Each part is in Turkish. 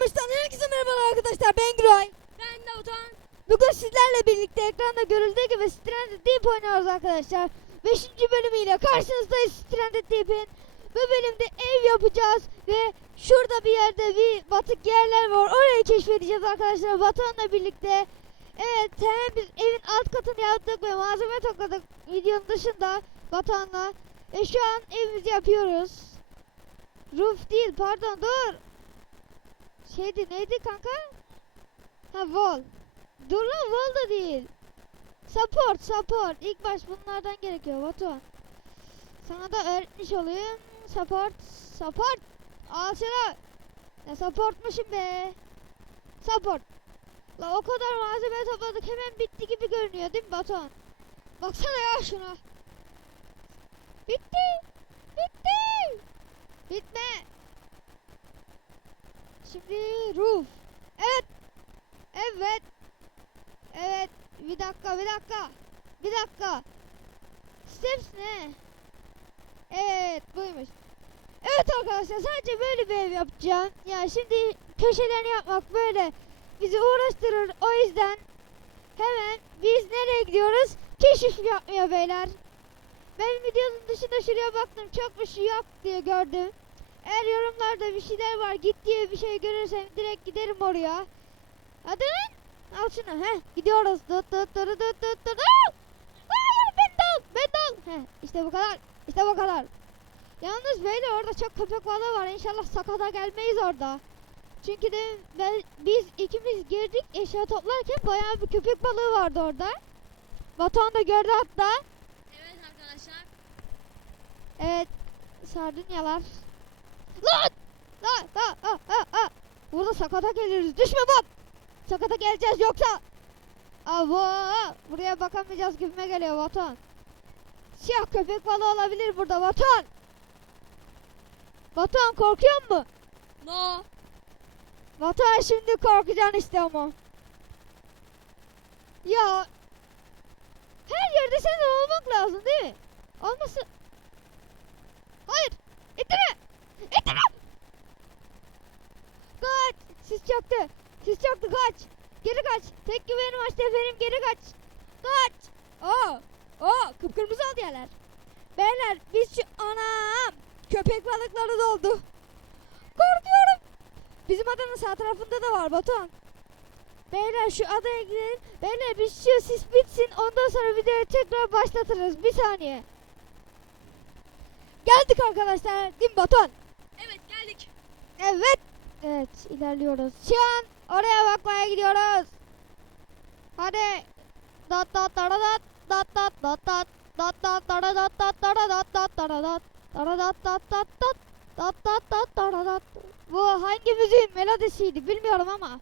Gamers'tan herkese merhaba arkadaşlar ben Güray. Ben de Batuhan. Bugün sizlerle birlikte ekranda görüldüğü gibi Stranded Deep oynuyoruz arkadaşlar. 5. bölümüyle karşınızdayız Stranded Deep'in. Bu bölümde ev yapacağız ve şurada bir yerde bir batık yerler var. Orayı keşfedeceğiz arkadaşlar Batuhan'la birlikte. Evet hemen biz evin alt katını yaptık ve malzeme topladık videonun dışında Batuhan'la. E şu an evimizi yapıyoruz. Roof değil pardon dur. Şeydi neydi kanka? Ha wall. Dur lan wall da değil. Support support. İlk baş bunlardan gerekiyor Batuhan. Sana da öğretmiş olayım. Support support. Al şunu. Ya supportmuşum be. Support. La o kadar malzeme topladık hemen bitti gibi görünüyor değil mi Batuhan? Baksana ya şuna. Bitti. Bitti. Bitme. Roof. Evet. Evet. Evet. Bir dakika, bir dakika. Bir dakika. Steps ne? Evet, buymuş. Evet arkadaşlar, sadece böyle bir ev yapacağım. Ya şimdi köşelerini yapmak böyle bizi uğraştırır. O yüzden hemen biz nereye gidiyoruz? Keşif yapmaya beyler. Ben videonun dışında şuraya baktım. Çok bir şey yok diye gördüm. Eğer yorumlarda bir şeyler var git diye bir şey görürsem direkt giderim oraya. Hadi lan. Al şunu he. Gidiyoruz. Tut tut tut tut tut. Aa! Hayır ben dal. Ben dal. He işte bu kadar. İşte bu kadar. Yalnız böyle orada çok köpek balığı var. İnşallah sakata gelmeyiz orada. Çünkü de ben, biz ikimiz girdik eşya toplarken bayağı bir köpek balığı vardı orada. Batuhan da gördü hatta. Evet arkadaşlar. Evet. Sardunyalar. Lan! Lan! Lan! Aa, aa, aa. Burada sakata geliriz. Düşme bak! Sakata geleceğiz yoksa. Ava! Buraya bakamayacağız gibime geliyor Vatan. Siyah köpek balığı olabilir burada Vatan. Vatan korkuyor mu? No. Vatan şimdi korkacaksın işte ama. Ya her yerde sen olmak lazım değil mi? Olması... Hayır! İttirme! Kaç! Sis çaktı! Sis çaktı kaç! Geri kaç! Tek güvenim açtı efendim geri kaç! Kaç! Oo! Oo! Kıpkırmızı oldu yerler. Beyler biz şu... Anam! Köpek balıkları doldu. Korkuyorum. Bizim adanın sağ tarafında da var Batuhan. Beyler şu adaya gidelim. Beyler bir şu sis bitsin. Ondan sonra videoyu tekrar başlatırız. Bir saniye. Geldik arkadaşlar. Değil mi Batuhan? Evet. Evet ilerliyoruz. Şu an oraya bakmaya gidiyoruz. Hadi. Dat dat dara dat dat dat dat dat dat dat dara dat dat dara dat dat dara dat dara dat dat dat dat dat dat dat dara dat. Bu hangi müziğin melodisiydi bilmiyorum ama.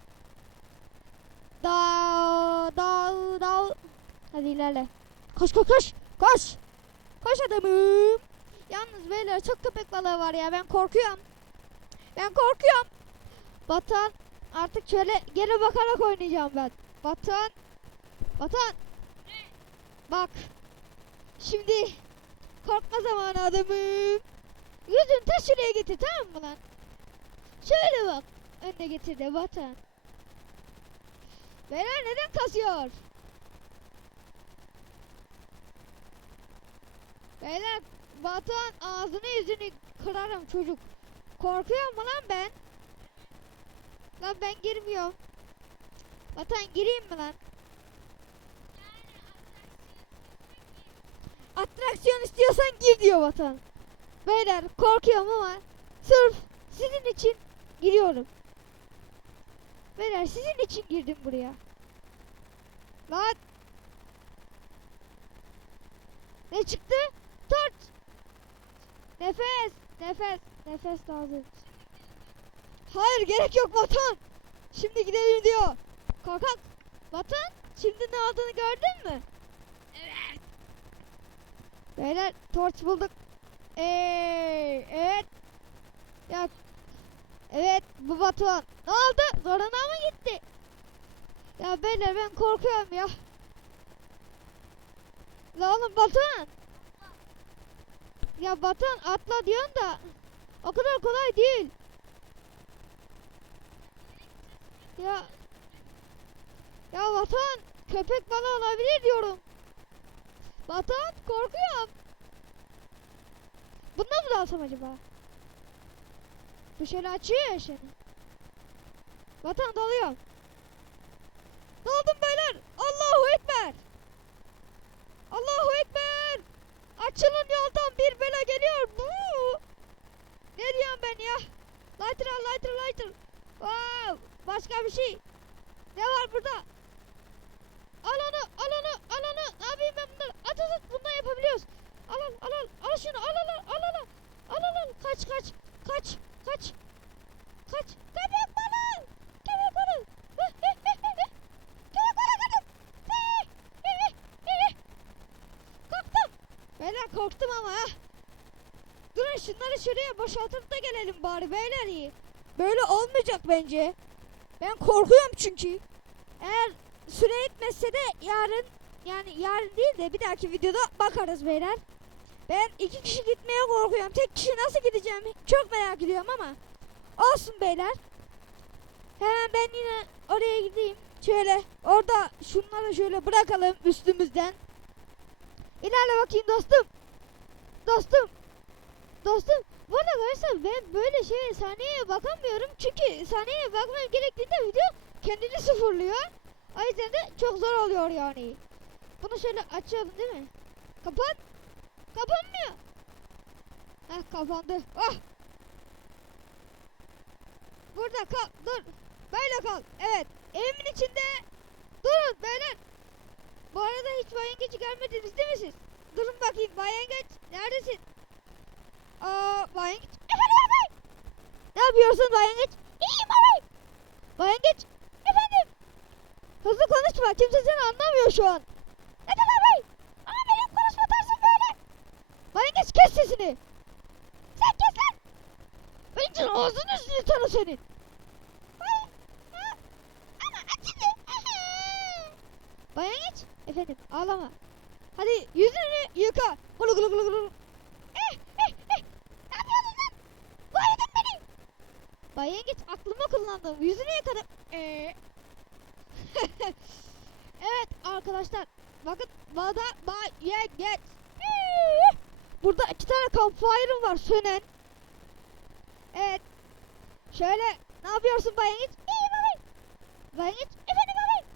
Da da da. Hadi ilerle. Koş koş koş. Koş. Koş adamım. Yalnız beyler çok köpek balığı var ya ben korkuyorum. Ben korkuyorum. Batan artık şöyle geri bakarak oynayacağım ben. Batan. Batan. Bak. Şimdi korkma zamanı adamım. Yüzün ta şuraya getir tamam mı lan? Şöyle bak. Önüne getir de Batan. Beyler neden kasıyor? Beyler Batuhan ağzını yüzünü kırarım çocuk. Korkuyor mu lan ben? Lan ben girmiyorum. Batuhan gireyim mi lan? Atraksiyon istiyorsan gir diyor Batuhan. Beyler korkuyorum ama sırf sizin için giriyorum. Beyler sizin için girdim buraya. Lan. Ne çıktı? Tort. Nefes. Nefes. Nefes lazım. Hayır gerek yok Vatan. Şimdi gidelim diyor. Korkak. Vatan. Şimdi ne olduğunu gördün mü? Evet. Beyler torç bulduk. Eee, evet. Ya. Evet bu Batuhan. Ne oldu? Zoruna mı gitti? Ya beyler ben korkuyorum ya. La oğlum Batuhan. Ya Batuhan atla diyorsun da o kadar kolay değil. Ya Ya vatan köpek balığı olabilir diyorum. Vatan korkuyorum. Bundan mı dalsam acaba? Bu şöyle açıyor ya şimdi. Vatan dalıyorum. Daldım beyler. Allahu Ekber. Allahu Ekber. Açılın yoldan bir bela geliyor. Buu. Ne diyorum ben ya? Lighter al lighter lighter. Wow. Başka bir şey. Ne var burada? Al onu al onu al onu. Ne yapayım ben bunları? At at at bundan yapabiliyoruz. Al al al al. Al şunu al al al al al. Al al al. Kaç kaç. Kaç kaç. Kaç. Köpek balığı. Köpek balığı. Köpek balığı kaçın. Korktum. Beyler korktum ama ha. Durun şunları şuraya boşaltıp da gelelim bari beyler iyi. Böyle olmayacak bence. Ben korkuyorum çünkü. Eğer süre yetmezse de yarın yani yarın değil de bir dahaki videoda bakarız beyler. Ben iki kişi gitmeye korkuyorum. Tek kişi nasıl gideceğim çok merak ediyorum ama. Olsun beyler. Hemen ben yine oraya gideyim. Şöyle orada şunları şöyle bırakalım üstümüzden. İlerle bakayım dostum. Dostum. Dostum. Bu arada arkadaşlar ben böyle şey saniyeye bakamıyorum. Çünkü saniyeye bakmam gerektiğinde video kendini sıfırlıyor. O yüzden de çok zor oluyor yani. Bunu şöyle açalım değil mi? Kapat. Kapanmıyor. Heh kapandı. Ah. Burada kal. Dur. Böyle kal. Evet. Evimin içinde. Durun beyler. Bu arada hiç bayengeci görmediniz değil mi siz? Durun bakayım bayengeç. Neredesin? Aa bayengeç. Efendim abi. Ne yapıyorsun bayengeç? İyiyim abi. Bayengeç. Efendim. Hızlı konuşma. Kimse seni anlamıyor şu an. Neden abi? Ama benim konuşma tarzım böyle. Bayengeç kes sesini. Sen kes lan. Önce ağzını üstünü tanı acıdı. Bayengeç. Efendim ağlama. Hadi yüzünü yıka. Gulu gulu gulu gulu. Eh eh eh. Ne yapıyorsun lan? Boyadın beni. Bayengeç aklımı kullandım. Yüzünü yıkadım. Ee. evet arkadaşlar. Bakın bana bayengeç. Ee. Burada iki tane campfire'ım var sönen. Evet. Şöyle ne yapıyorsun Bayengeç? İyiyim abi. Bayengeç efendim abi.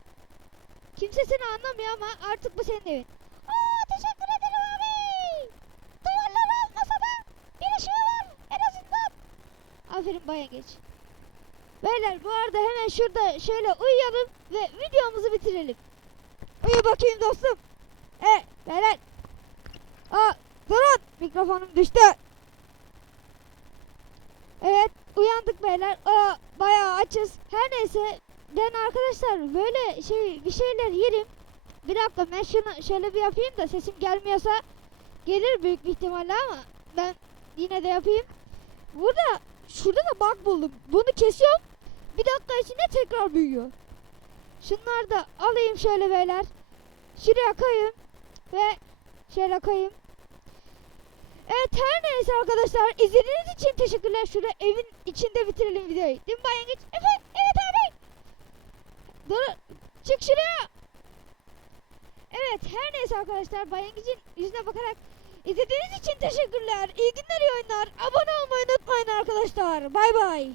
Kimse seni anlamıyor ama artık bu senin evin. Aa teşekkür ederim abi. Duvarlar olmasa da bir ışığı var en azından. Aferin Bayengeç. Beyler bu arada hemen şurada şöyle uyuyalım ve videomuzu bitirelim. Uyu bakayım dostum. E beyler. Aa durun mikrofonum düştü. Evet uyandık beyler. Aa, bayağı açız. Her neyse ben arkadaşlar böyle şey bir şeyler yerim. Bir dakika ben şunu şöyle bir yapayım da sesim gelmiyorsa gelir büyük bir ihtimalle ama ben yine de yapayım. Burada şurada da bug buldum. Bunu kesiyorum. Bir dakika içinde tekrar büyüyor. Şunları da alayım şöyle beyler. Şuraya koyayım ve şöyle koyayım. Evet her neyse arkadaşlar izlediğiniz için teşekkürler. Şurada evin içinde bitirelim videoyu. Değil mi Bayan? Evet, evet abi. Dur, çık şuraya. Evet her neyse arkadaşlar Bayan Geç'in yüzüne bakarak izlediğiniz için teşekkürler. İyi günler iyi oyunlar. Abone olmayı unutmayın arkadaşlar. Bay bay.